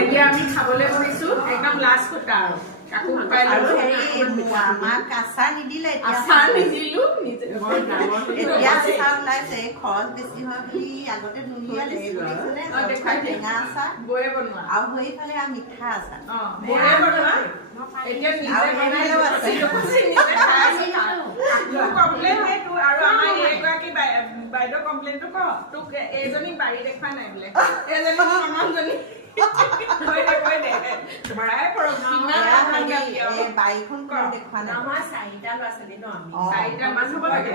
এতিয়া আমি খাবলৈ বহিছো একদম লাষ্ট কথা আৰু কাকো পাই আৰু আমাক আচাৰ নিদিলে আচাৰ নিদিলো এতিয়া আচাৰ ওলাইছে খৰচ বেছি হয় বুলি আগতে নুলিয়ালে টেঙা আচাৰ বৌয়ে বনোৱা আৰু সেইফালে আৰু মিঠা আচাৰ বৌয়ে বনোৱা এতিয়া নিজে বনাইও আছে নিজে খাই কমপ্লেইন সেইটো আৰু আমাৰ এইগৰাকী বাইদেউ কমপ্লেইনটো ক তোক এইজনী বাৰী দেখুৱা নাই বোলে এইজনী মানুহজনী বাৰীখন দেখুৱা নাই আমাৰ 4টা ল'ৰা ছোৱালী ন আমি 4টা মান হ'ব লাগে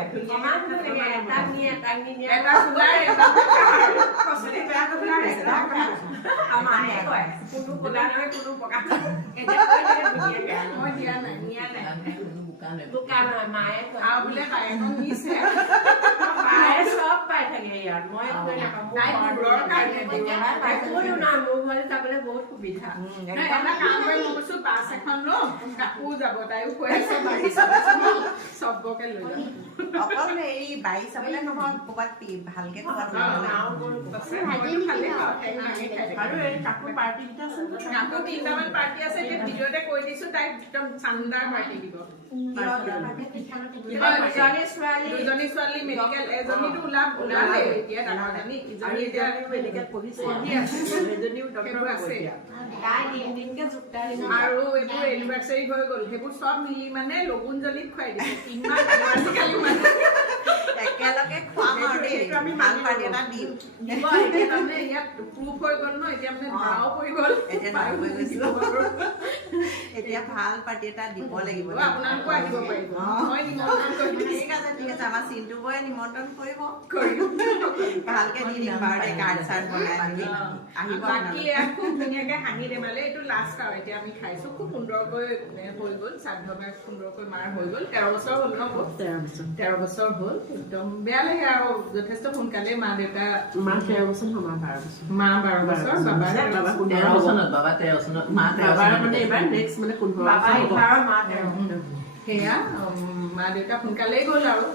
এটাক নিয়ে এটা খোলাই এটা খচৰি বেয়া খোলাই আমাৰে কয় কোনো কোলা নহয় কোনো পকা এতিয়া কৈ দিয়ে মই দিয়া নাই দোকান হয় মায়ে আৰু বোলে বাৰীখন নিছে মায়ে চব পাই থাকে ইয়াত মই তাই দূৰৰ কাৰণে কোনো না মোৰ ঘৰলৈ যাবলৈ বহুত সুবিধা এটা কাম কৰি মই কৈছো বাছ এখন লম কাকো যাব তাইও কৈ আছে বাৰী চবকে লৈ যাম অকল এই বাৰী চাবলৈ নহয় ক'ৰবাত ভালকে ক'ৰবাত আৰু এই কাকো পাৰ্টি কেইটা আছে কাকো 3টামান পাৰ্টি আছে এতিয়া ভিডিঅ'তে কৈ দিছো তাইক একদম চান্দাৰ পাৰ্টি দিব দুজনী ছোৱালী মেডিকেল এজনীতো ওলালে এতিয়া ডাঙৰজনী ইজনী এতিয়া মেডিকেল পঢ়িছে আৰু এইবোৰ এনিভাৰ্চাৰী হৈ গ'ল সেইবোৰ চব মিলি মানে লগুণজনীক খুৱাই দিছে ইমান আজিকালি মানে একেলগে খুৱাম আৰু দেই ভাল পাৰ্টি এটা দিম এতিয়া তাৰমানে ইয়াত প্ৰুফ হৈ গ'ল ন এতিয়া মানে ধৰাও পৰি গ'ল এতিয়া ভাল পাৰ্টি এটা দিব লাগিব আপোনালোকো আহিব পাৰিব মই নিমন্ত্ৰণ কৰিম ঠিক আছে আমাৰ চিন্তু বৌয়ে নিমন্ত্ৰণ কৰিব ভালকে দি দিম বাৰু কাৰ্ড চাৰ্ড বনাই মেলি আহিব বাকী এয়া খুব ধুনীয়াকে হাঁহি ধেমালি এইটো লাষ্ট আৰু এতিয়া আমি খাইছো খুব সুন্দৰকৈ হৈ গ'ল শ্ৰাদ্ধভাগ সুন্দৰকৈ মাৰ হৈ গ'ল 13 বছৰ হ'ল ন 13 বছৰ হ'ল একদম বেয়া লাগে আৰু যথেষ্ট সোনকালে মা দেউতা 13 বছৰ মা 12 বছৰ বাবা 13 চনত মা 13 মানে এবাৰ নেক্সট মানে 15 সেয়া মা দেউতা সোনকালেই গ'ল আৰু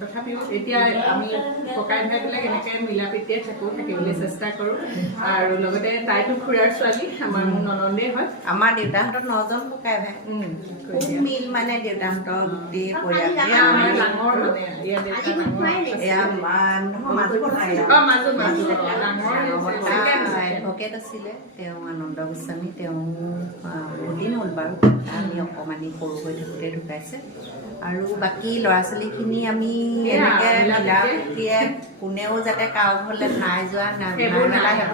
তথাপিও এতিয়া আমি ককাই ভাইবিলাক এনেকে মিলা প্ৰীতিয়ে থাকিবলৈ চেষ্টা কৰোঁ আৰু লগতে তাইতো খুৰাৰ ছোৱালী আমাৰ মোৰ ননন্দে হয় আমাৰ দেউতাহঁতৰ 9জন ককাই ভাই খুব মিল মানে দেউতাহঁতৰ গোটেই পৰিয়াল আমাৰ ডাঙৰ মানে এয়া এডভকেট আছিলে তেওঁ আনন্দ গোস্বামী তেওঁ বহুত দিন হ'ল বাৰু আমি অকণমানি সৰু হৈ থাকোঁতে ঢুকাইছে আৰু বাকী ল'ৰা ছোৱালীখিনি আমি এনেকৈ মিলা প্ৰীতিয়ে কোনেও যাতে কাৰো ঘৰলৈ নাই যোৱা নাই মেলা